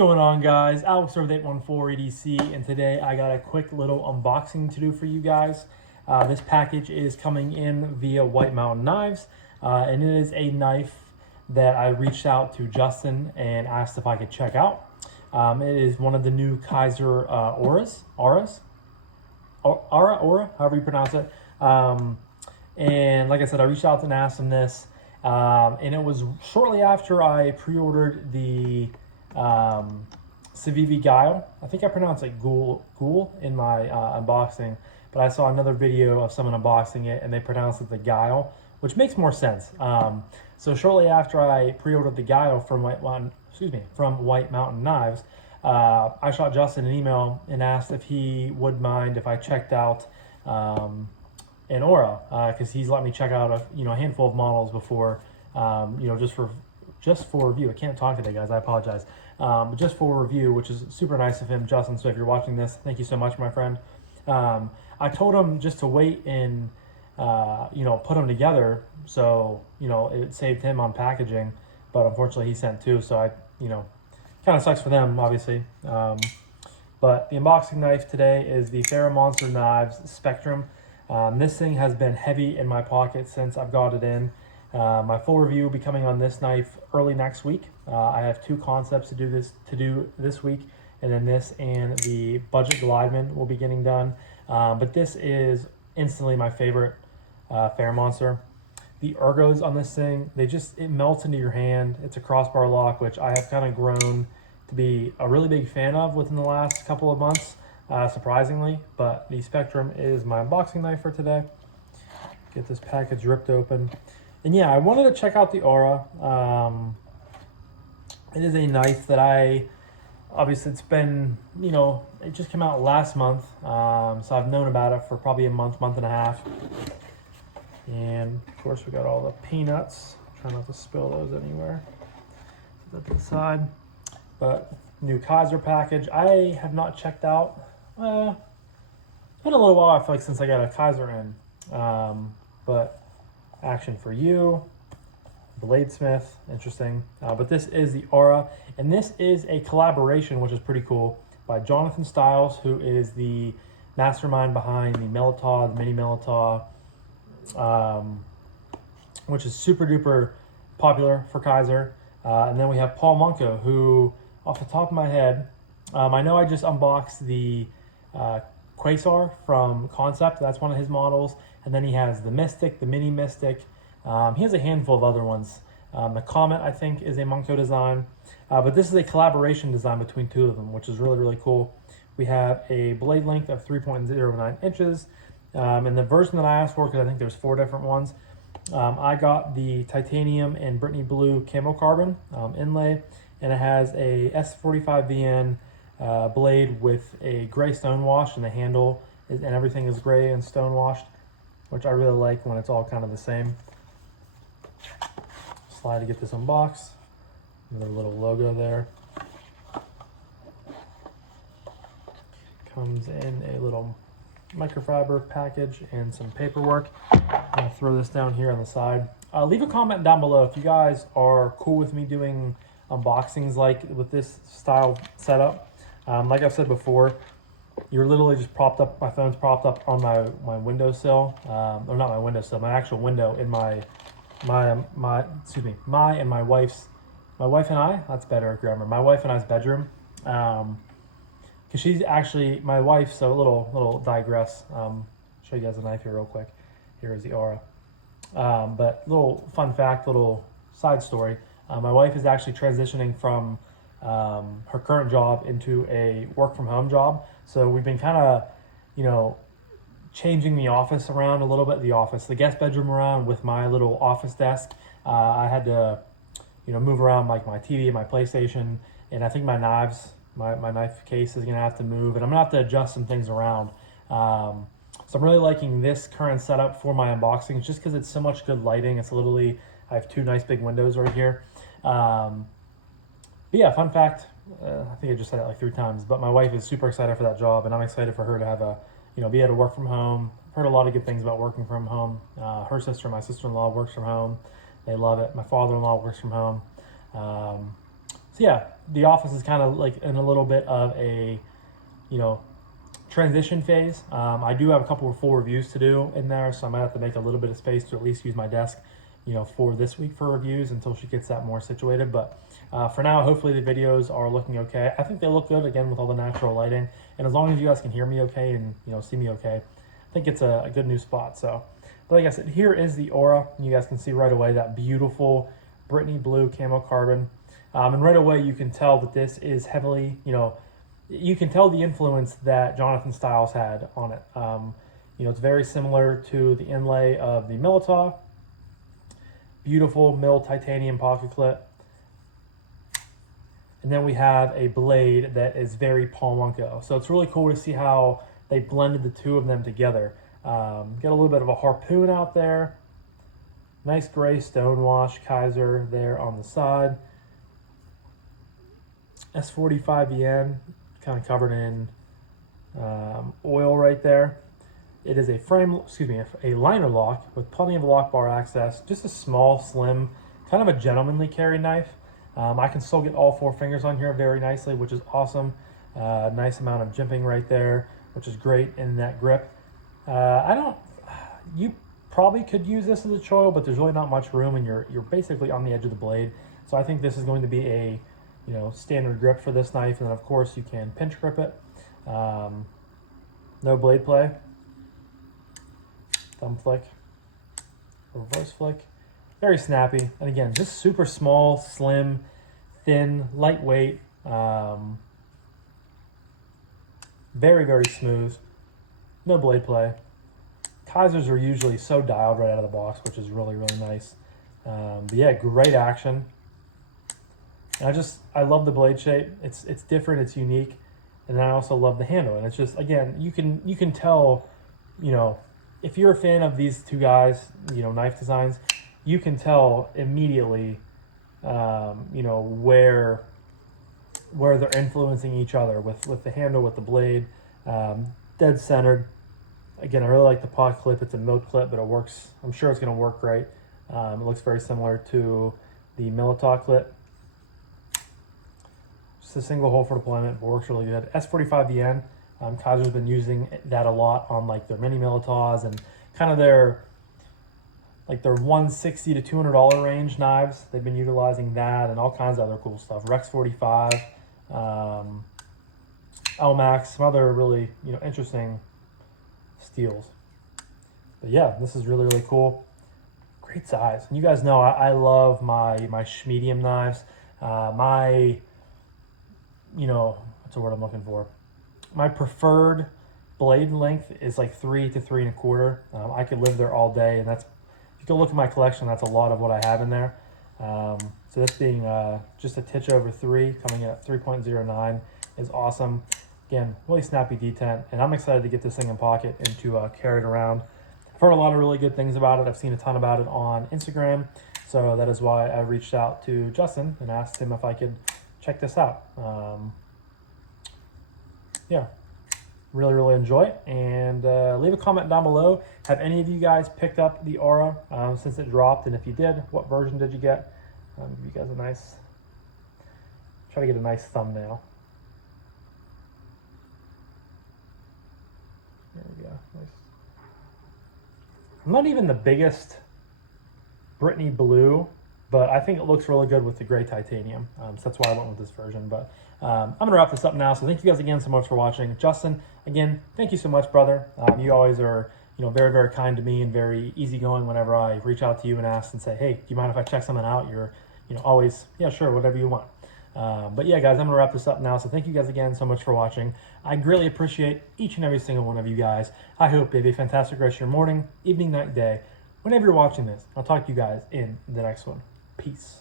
going on, guys? Alex with 814 EDC, and today I got a quick little unboxing to do for you guys. This package is coming in via White Mountain Knives, and it is a knife that I reached out to Justin and asked if I could check out. It is one of the new Kizer Aura, however you pronounce it. And like I said, I reached out and asked him this, and it was shortly after I pre-ordered the Civivi Guile. I think I pronounced it Ghoul in my unboxing, but I saw another video of someone unboxing it and they pronounced it the Guile, which makes more sense. So shortly after I pre-ordered the Guile from White Mountain Knives, I shot Justin an email and asked if he would mind if I checked out an Aura, because he's let me check out a handful of models before, just for review. I can't talk today, guys. I apologize. Just for review, which is super nice of him, Justin. So if you're watching this, thank you so much, my friend. I told him just to wait and put them together, so it saved him on packaging. But unfortunately, he sent two, so I kind of sucks for them, obviously. But the unboxing knife today is the Ferro Monster Knives Spectrum. This thing has been heavy in my pocket since I've got it in. My full review will be coming on this knife early next week. I have two concepts to do this week, and then this and the Budget Glideman will be getting done. But this is instantly my favorite Ferro Monster. The ergos on this thing, it melts into your hand. It's a crossbar lock, which I have kind of grown to be a really big fan of within the last couple of months, surprisingly. But the Spectrum is my unboxing knife for today. Get this package ripped open. And yeah, I wanted to check out the Aura. It is a knife that obviously it's been, it just came out last month. So I've known about it for probably a month and a half. And of course we got all the peanuts. Try not to spill those anywhere. Put that to the side. But new Kizer package. I have not checked out. It's been a little while, I feel like, since I got a Kizer in. But action for you, Bladesmith, interesting. But this is the Aura, and this is a collaboration, which is pretty cool, by Jonathan Stiles, who is the mastermind behind the Melitaw, the Mini Melitaw, which is super duper popular for Kizer. And then we have Paul Munko, who, off the top of my head, I know I just unboxed the Kizer from Concept. That's one of his models. And then he has the Mystic, the Mini Mystic. He has a handful of other ones. The Comet, I think, is a Munko design. But this is a collaboration design between two of them, which is really, really cool. We have a blade length of 3.09 inches. And the version that I asked for, because I think there's 4 different ones, I got the titanium and Brittany Blue camo carbon inlay. And it has a S45VN blade with a gray stone wash, and the handle and everything is gray and stone washed, which I really like when it's all kind of the same. Slide to get this unboxed. Another little logo there. Comes in a little microfiber package and some paperwork. I'm gonna throw this down here on the side. Leave a comment down below if you guys are cool with me doing unboxings like with this style setup. Like I've said before, you're literally just propped up, my phone's propped up on my windowsill, or not my windowsill, my actual window in my wife and I, that's better grammar, my wife and I's bedroom, because she's actually my wife. So a little digress, show you guys a knife here real quick. Here is the Aura. But little fun fact, little side story, my wife is actually transitioning from her current job into a work from home job. So we've been kind of, changing the office around a little bit, the guest bedroom around with my little office desk. I had to, move around like my TV, my PlayStation, and I think my knives, my knife case is gonna have to move, and I'm gonna have to adjust some things around. So I'm really liking this current setup for my unboxings, just because it's so much good lighting. It's literally, I have 2 nice big windows right here. But yeah, fun fact, I think I just said it like 3 times, but my wife is super excited for that job, and I'm excited for her to have be able to work from home. I've heard a lot of good things about working from home. Her sister, my sister-in-law, works from home. They love it. My father-in-law works from home. So So yeah, the office is kind of like in a little bit of a, you know, transition phase. I do have a couple of full reviews to do in there, so I might have to make a little bit of space to at least use my desk, you know, for this week for reviews until she gets that more situated. But for now, hopefully the videos are looking okay. I think they look good, again, with all the natural lighting. And as long as you guys can hear me okay and, you know, see me okay, I think it's a good new spot. So, but like I said, here is the Aura. You guys can see right away that beautiful Brittany blue camo carbon. And right away you can tell that this is heavily, you know, you can tell the influence that Jonathan Styles had on it. You know, it's very similar to the inlay of the Militaw. Beautiful milled titanium pocket clip. And then we have a blade that is very Paul Munko. So it's really cool to see how they blended the two of them together. Get a little bit of a harpoon out there. Nice gray stonewash Kizer there on the side. S45VN, kind of covered in oil right there. It is a liner lock with plenty of lock bar access. Just a small, slim, kind of a gentlemanly carry knife. I can still get all 4 fingers on here very nicely, which is awesome. Nice amount of jimping right there, which is great in that grip. You probably could use this as a choil, but there's really not much room, and you're basically on the edge of the blade. So I think this is going to be a, you know, standard grip for this knife. And then of course you can pinch grip it. No blade play. Thumb flick, reverse flick. Very snappy, and again, just super small, slim, thin, lightweight, very, very smooth, no blade play. Kizers are usually so dialed right out of the box, which is really, really nice. But yeah, great action. And I love the blade shape. It's different, it's unique, and then I also love the handle. And it's just, again, you can tell, you know, if you're a fan of these two guys, you know, knife designs, you can tell immediately, you know, where they're influencing each other with the handle, with the blade, dead centered. Again, I really like the pocket clip. It's a milled clip, but it works. I'm sure it's going to work great. It looks very similar to the Militaw clip. Just a single hole for deployment, but works really good. S45VN, Kizer's been using that a lot on like their mini Militaws and kind of their $160 to $200 range knives. They've been utilizing that and all kinds of other cool stuff. Rex 45, LMAX, some other really, you know, interesting steels. But yeah, this is really, really cool. Great size. And you guys know I love my medium knives. You know, what's the word I'm looking for? My preferred blade length is like 3 to 3 1/4. I could live there all day, and that's, if you go look at my collection, that's a lot of what I have in there. So this being just a titch over 3, coming in at 3.09 is awesome. Again, really snappy detent, and I'm excited to get this thing in pocket and to carry it around. I've heard a lot of really good things about it. I've seen a ton about it on Instagram, so that is why I reached out to Justin and asked him if I could check this out. Yeah, really, really enjoy it. And leave a comment down below. Have any of you guys picked up the Aura since it dropped? And if you did, what version did you get? Give you guys a nice, try to get a nice thumbnail. There we go. Nice. I'm not even the biggest Brittany blue, but I think it looks really good with the gray titanium. So that's why I went with this version. But I'm going to wrap this up now. So thank you guys again so much for watching. Justin, again, thank you so much, brother. You always are, you know, very, very kind to me and very easygoing whenever I reach out to you and ask and say, hey, do you mind if I check something out? You're, you know, always, yeah, sure, whatever you want. But yeah, guys, I'm going to wrap this up now. So thank you guys again so much for watching. I greatly appreciate each and every single one of you guys. I hope you have a fantastic rest of your morning, evening, night, day, whenever you're watching this. I'll talk to you guys in the next one. Peace.